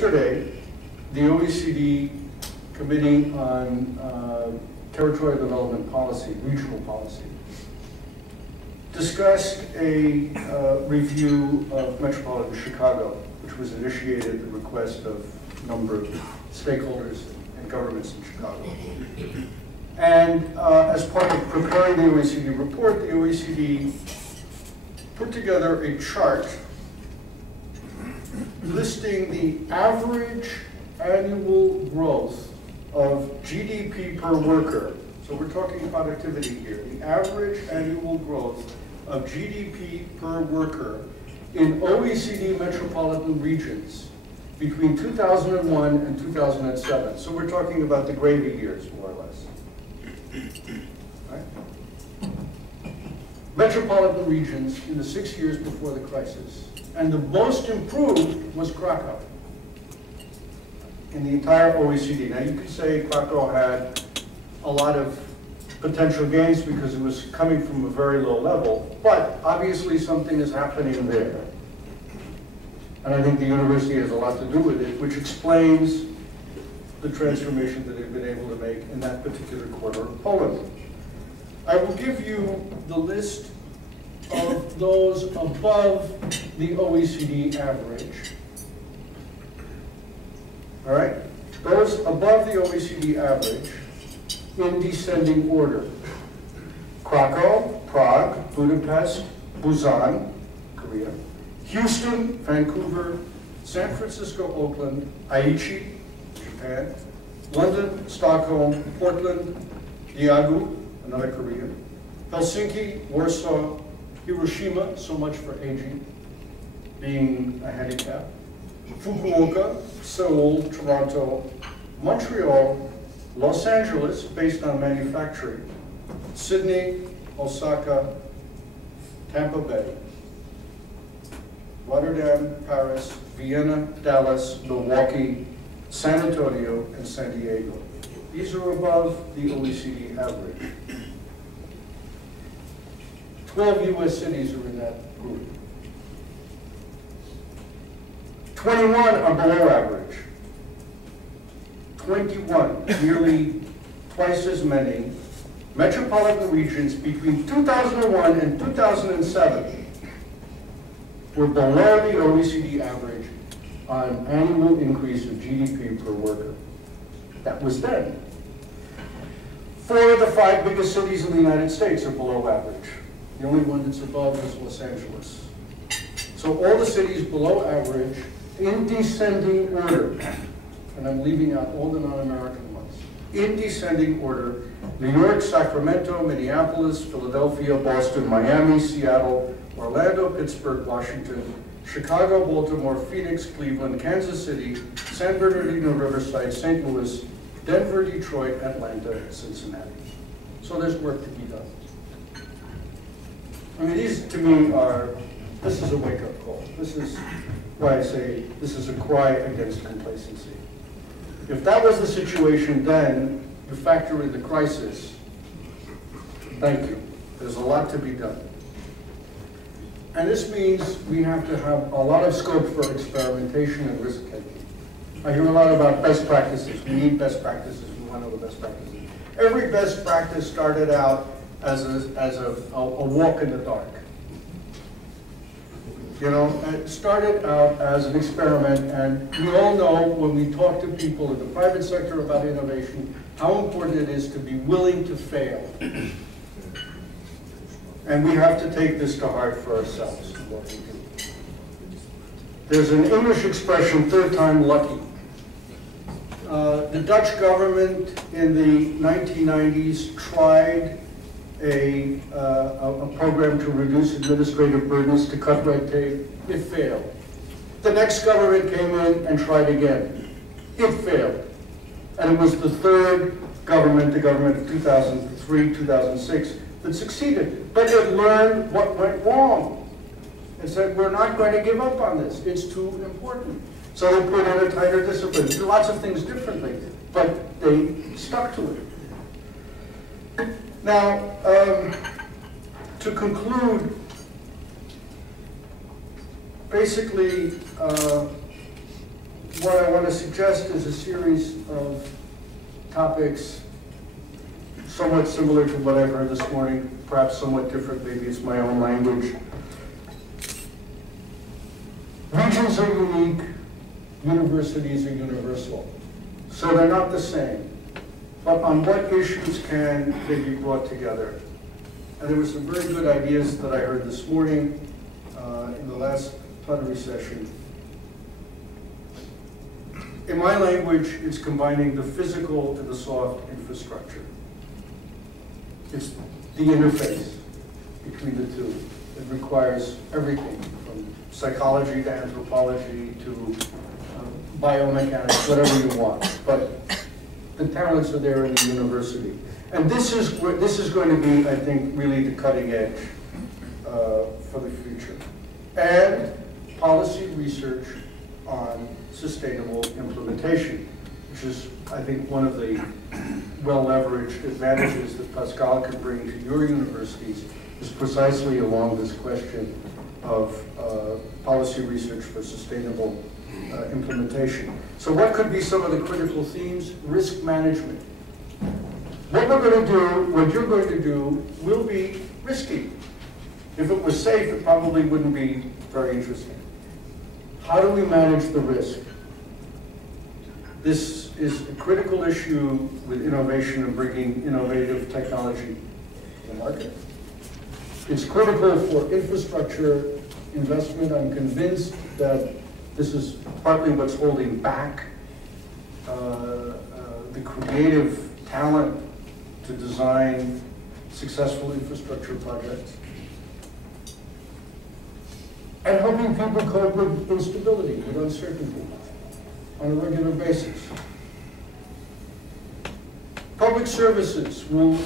yesterday, the OECD Committee on Territorial Development Policy, Regional Policy, discussed a review of Metropolitan Chicago, which was initiated at the request of a number of stakeholders and governments in Chicago. And as part of preparing the OECD report, the OECD put together a chart listing the average annual growth of GDP per worker. So we're talking productivity here. The average annual growth of GDP per worker in OECD metropolitan regions between 2001 and 2007. So we're talking about the gravy years, more or less. Right? Metropolitan regions in the 6 years before the crisis. And the most improved was Krakow in the entire OECD. Now you could say Krakow had a lot of potential gains because it was coming from a very low level, but obviously something is happening there. And I think the university has a lot to do with it, which explains the transformation that they've been able to make in that particular corner of Poland. I will give you the list of those above the OECD average. All right? Those above the OECD average in descending order. Krakow, Prague, Budapest, Busan, Korea, Houston, Vancouver, San Francisco, Oakland, Aichi, Japan, London, Stockholm, Portland, Daegu, another Korea, Helsinki, Warsaw, Hiroshima, so much for aging, being a handicap, Fukuoka, Seoul, Toronto, Montreal, Los Angeles, based on manufacturing, Sydney, Osaka, Tampa Bay, Rotterdam, Paris, Vienna, Dallas, Milwaukee, San Antonio, and San Diego. These are above the OECD average. 12 US cities are in that group. 21 are below average. 21, nearly twice as many, metropolitan regions between 2001 and 2007 were below the OECD average on annual increase of GDP per worker. That was then. 4 of the 5 biggest cities in the United States are below average. The only one that's above is Los Angeles. So all the cities below average in descending order, and I'm leaving out all the non-American ones, in descending order: New York, Sacramento, Minneapolis, Philadelphia, Boston, Miami, Seattle, Orlando, Pittsburgh, Washington, Chicago, Baltimore, Phoenix, Cleveland, Kansas City, San Bernardino, Riverside, St. Louis, Denver, Detroit, Atlanta, and Cincinnati. So there's work to be done. I mean, these to me this is a wake-up call. This is why I say this is a cry against complacency. If that was the situation then, you factor in the crisis, thank you. There's a lot to be done. And this means we have to have a lot of scope for experimentation and risk-taking. I hear a lot about best practices. We need best practices. We want to know the best practices. Every best practice started out as a walk in the dark. You know, it started out as an experiment, and we all know when we talk to people in the private sector about innovation, how important it is to be willing to fail. And we have to take this to heart for ourselves, what we do. There's an English expression, third time lucky. The Dutch government in the 1990s tried a program to reduce administrative burdens, to cut red tape. It failed. The next government came in and tried again. It failed. And it was the third government, the government of 2003, 2006, that succeeded. But it learned what went wrong and said, we're not going to give up on this. It's too important. So they put in a tighter discipline. Do lots of things differently, but they stuck to it. Now, to conclude, basically, what I want to suggest is a series of topics somewhat similar to what I've heard this morning, perhaps somewhat different, maybe it's my own language. Regions are unique, universities are universal. So they're not the same. But on what issues can they be brought together? And there were some very good ideas that I heard this morning in the last plenary session. In my language, it's combining the physical and the soft infrastructure. It's the interface between the two. It requires everything from psychology to anthropology to biomechanics, whatever you want. But the talents are there in the university. And this is going to be, I think, really the cutting edge for the future. And policy research on sustainable implementation, which is, I think, one of the well-leveraged advantages that Pascal can bring to your universities is precisely along this question of policy research for sustainable implementation. So what could be some of the critical themes? Risk management. What we're going to do, what you're going to do, will be risky. If it was safe, it probably wouldn't be very interesting. How do we manage the risk? This is a critical issue with innovation and bringing innovative technology to the market. It's critical for infrastructure investment. I'm convinced that this is partly what's holding back the creative talent to design successful infrastructure projects. And helping people cope with instability, with uncertainty on a regular basis. Public services will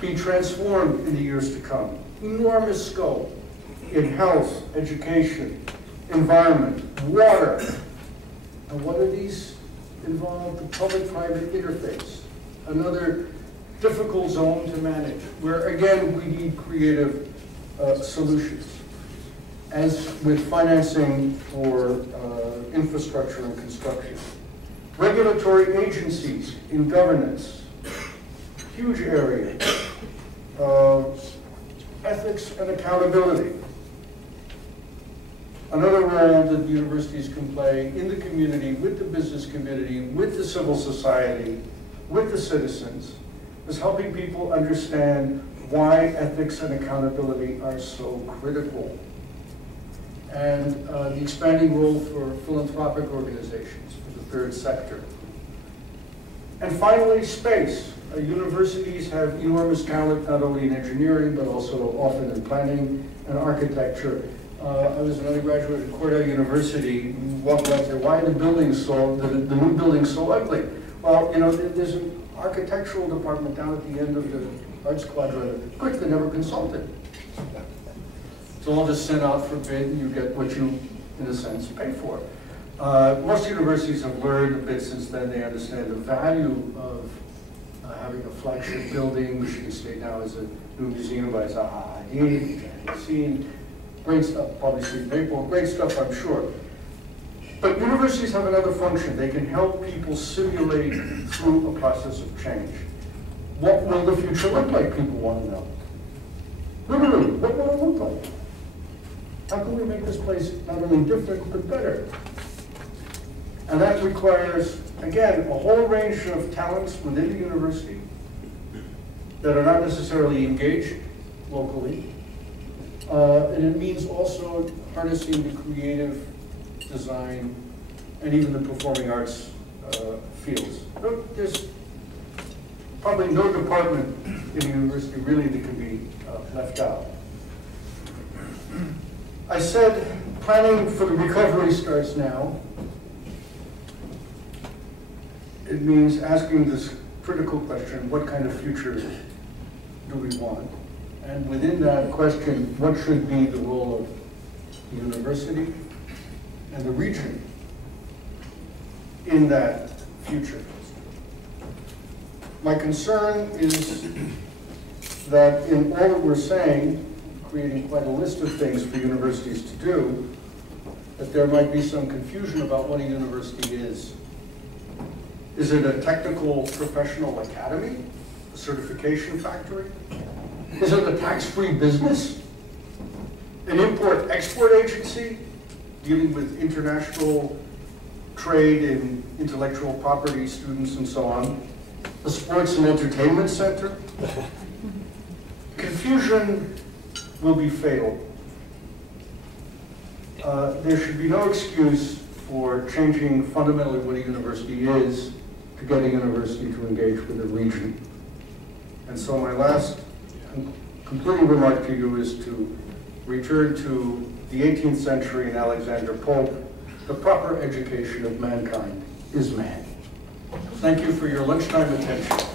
be transformed in the years to come. Enormous scope in health, education, environment, water. And what do these involve? The public-private interface. Another difficult zone to manage, where again we need creative solutions. As with financing for infrastructure and construction. Regulatory agencies in governance, huge area. Ethics and accountability. Another role that universities can play in the community, with the business community, with the civil society, with the citizens, is helping people understand why ethics and accountability are so critical. And the expanding role for philanthropic organizations, for the third sector. And finally, space. Universities have enormous talent, not only in engineering, but also often in planning and architecture. I was an undergraduate at Cornell University. Walked out there, why are the buildings so, the new buildings so ugly? Well, you know, there's an architectural department down at the end of the arts quadrant. Of course, they never consulted. It's all just sent out for bid, and you get what you, in a sense, pay for. Most universities have learned a bit since then. They understand the value of having a flagship building. Michigan State now has a new museum by Zaha Hadid, which I haven't seen. Great stuff, probably seen Maple, great stuff, I'm sure. But universities have another function. They can help people simulate through a process of change. What will the future look like, people want to know. Literally, what will it look like? How can we make this place not only different, but better? And that requires, again, a whole range of talents within the university that are not necessarily engaged locally. And it means also harnessing the creative design and even the performing arts fields. There's probably no department in the university really that can be left out. I said planning for the recovery starts now. It means asking this critical question, what kind of future do we want? And within that question, what should be the role of the university and the region in that future? My concern is that in all that we're saying, creating quite a list of things for universities to do, that there might be some confusion about what a university is. Is it a technical professional academy? A certification factory? Is it a tax-free business? An import-export agency dealing with international trade in intellectual property, students, and so on? A sports and entertainment center? Confusion will be fatal. There should be no excuse for changing fundamentally what a university is to get a university to engage with a region. And so my last concluding remark to you is to return to the 18th century and Alexander Pope. The proper education of mankind is man. Thank you for your lunchtime attention.